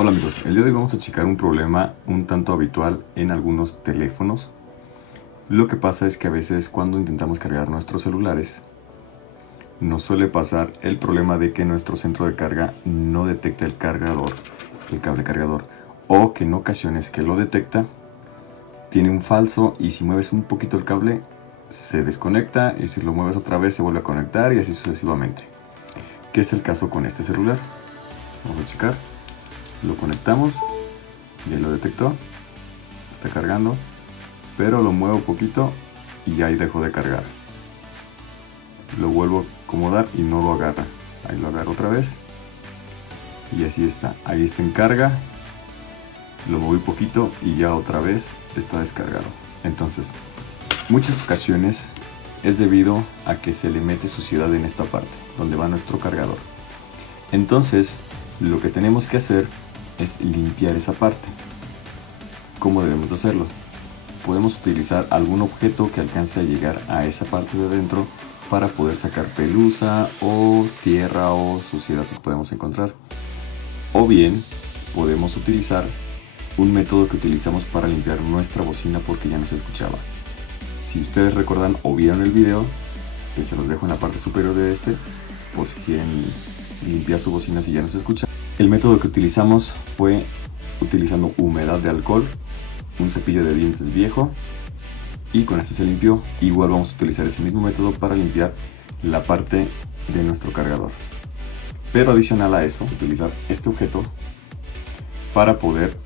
Hola amigos, el día de hoy vamos a checar un problema un tanto habitual en algunos teléfonos. Lo que pasa es que a veces cuando intentamos cargar nuestros celulares nos suele pasar el problema de que nuestro centro de carga no detecta el cargador, el cable cargador, o que en ocasiones que lo detecta tiene un falso y si mueves un poquito el cable se desconecta y si lo mueves otra vez se vuelve a conectar y así sucesivamente. ¿Qué es el caso con este celular? Vamos a checar. Lo conectamos, ya lo detectó, está cargando, pero lo muevo un poquito y ya ahí dejó de cargar. Lo vuelvo a acomodar y no lo agarra. Ahí lo agarro otra vez y así está. Ahí está en carga, lo moví poquito y ya otra vez está descargado. Entonces, muchas ocasiones es debido a que se le mete suciedad en esta parte, donde va nuestro cargador. Entonces, lo que tenemos que hacer es limpiar esa parte. ¿Cómo debemos hacerlo? Podemos utilizar algún objeto que alcance a llegar a esa parte de adentro para poder sacar pelusa o tierra o suciedad que podemos encontrar. O bien, podemos utilizar un método que utilizamos para limpiar nuestra bocina porque ya no se escuchaba. Si ustedes recuerdan o vieron el video, que se los dejo en la parte superior de este, por si quieren limpiar su bocina si ya no se escucha. El método que utilizamos fue utilizando humedad de alcohol, un cepillo de dientes viejo y con este se limpió. Igual vamos a utilizar ese mismo método para limpiar la parte de nuestro cargador. Pero adicional a eso, utilizar este objeto para poder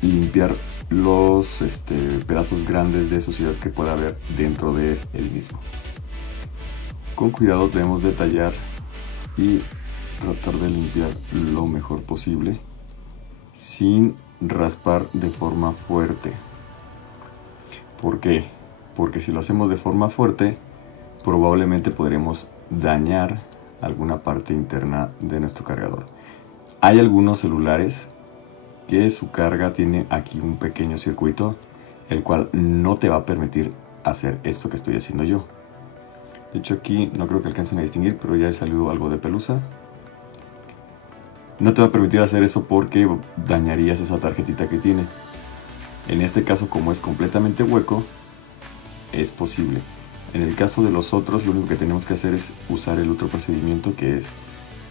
limpiar los pedazos grandes de suciedad que pueda haber dentro de él mismo. Con cuidado debemos detallar y tratar de limpiar lo mejor posible sin raspar de forma fuerte. ¿Por qué? Porque si lo hacemos de forma fuerte probablemente podremos dañar alguna parte interna de nuestro cargador. Hay algunos celulares que su carga tiene aquí un pequeño circuito el cual no te va a permitir hacer esto que estoy haciendo yo. De hecho aquí no creo que alcancen a distinguir, pero ya salió algo de pelusa. No te va a permitir hacer eso porque dañarías esa tarjetita que tiene. En este caso, como es completamente hueco, es posible. En el caso de los otros, lo único que tenemos que hacer es usar el otro procedimiento, que es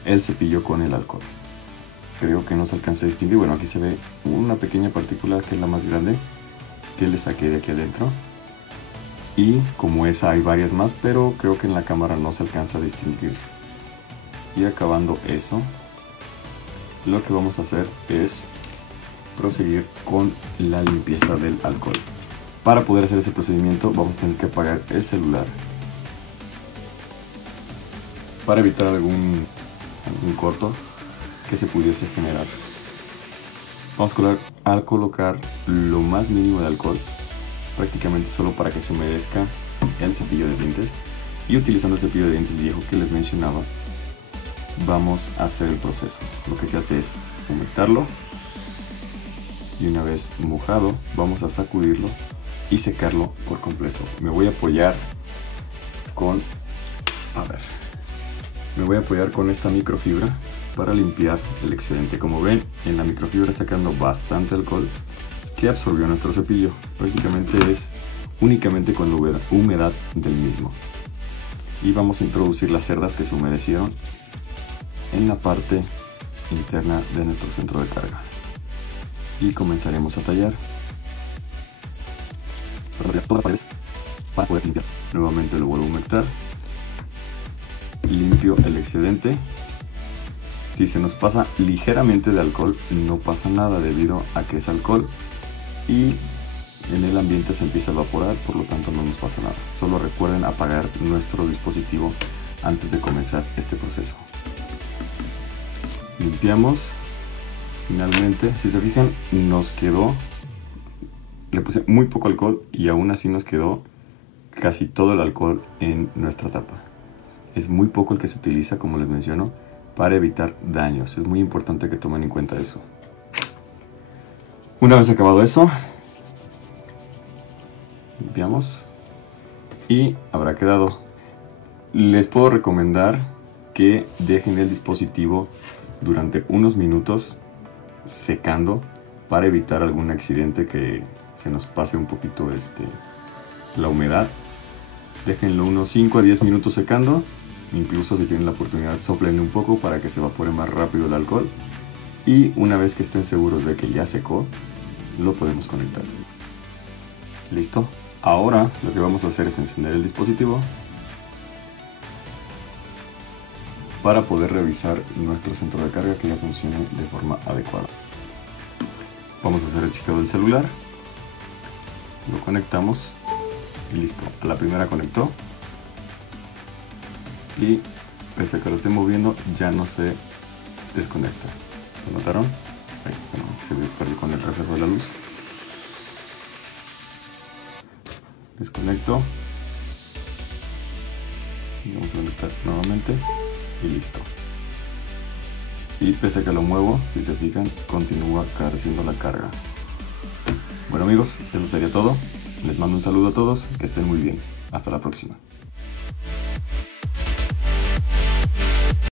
el cepillo con el alcohol. Creo que no se alcanza a distinguir. Bueno, aquí se ve una pequeña partícula que es la más grande, que le saqué de aquí adentro. Y como esa hay varias más, pero creo que en la cámara no se alcanza a distinguir. Y acabando eso, lo que vamos a hacer es proseguir con la limpieza del alcohol. Para poder hacer ese procedimiento vamos a tener que apagar el celular para evitar algún corto que se pudiese generar. Vamos a colocar lo más mínimo de alcohol, prácticamente solo para que se humedezca el cepillo de dientes, y utilizando el cepillo de dientes viejo que les mencionaba vamos a hacer el proceso. Lo que se hace es humectarlo y una vez mojado vamos a sacudirlo y secarlo por completo. Me voy a apoyar con esta microfibra para limpiar el excedente. Como ven, en la microfibra está quedando bastante alcohol que absorbió nuestro cepillo. Prácticamente es únicamente con la humedad del mismo. Y vamos a introducir las cerdas que se humedecieron en la parte interna de nuestro centro de carga y comenzaremos a tallar todas las paredes para poder limpiar. Nuevamente lo vuelvo a humectar, limpio el excedente. Si se nos pasa ligeramente de alcohol no pasa nada debido a que es alcohol y en el ambiente se empieza a evaporar, por lo tanto no nos pasa nada. Solo recuerden apagar nuestro dispositivo antes de comenzar este proceso. Limpiamos. Finalmente, si se fijan, nos quedó, le puse muy poco alcohol y aún así nos quedó casi todo el alcohol en nuestra tapa. Es muy poco el que se utiliza, como les menciono, para evitar daños. Es muy importante que tomen en cuenta eso. Una vez acabado eso, limpiamos y habrá quedado. Les puedo recomendar que dejen el dispositivo durante unos minutos secando para evitar algún accidente, que se nos pase un poquito la humedad. Déjenlo unos 5 a 10 minutos secando. Incluso si tienen la oportunidad, soplenle un poco para que se evapore más rápido el alcohol. Y una vez que estén seguros de que ya secó, lo podemos conectar. Listo. Ahora lo que vamos a hacer es encender el dispositivo para poder revisar nuestro centro de carga que ya funcione de forma adecuada. Vamos a hacer el chequeo del celular. Lo conectamos y listo. A la primera conectó. Y pese a que lo esté moviendo, ya no se desconecta. ¿Lo notaron? Ahí, bueno, se perdió con el reflejo de la luz. Desconecto. Y vamos a conectar nuevamente. Y listo. Y pese a que lo muevo, si se fijan, continúa haciendo la carga. Bueno amigos, eso sería todo. Les mando un saludo a todos. Que estén muy bien. Hasta la próxima.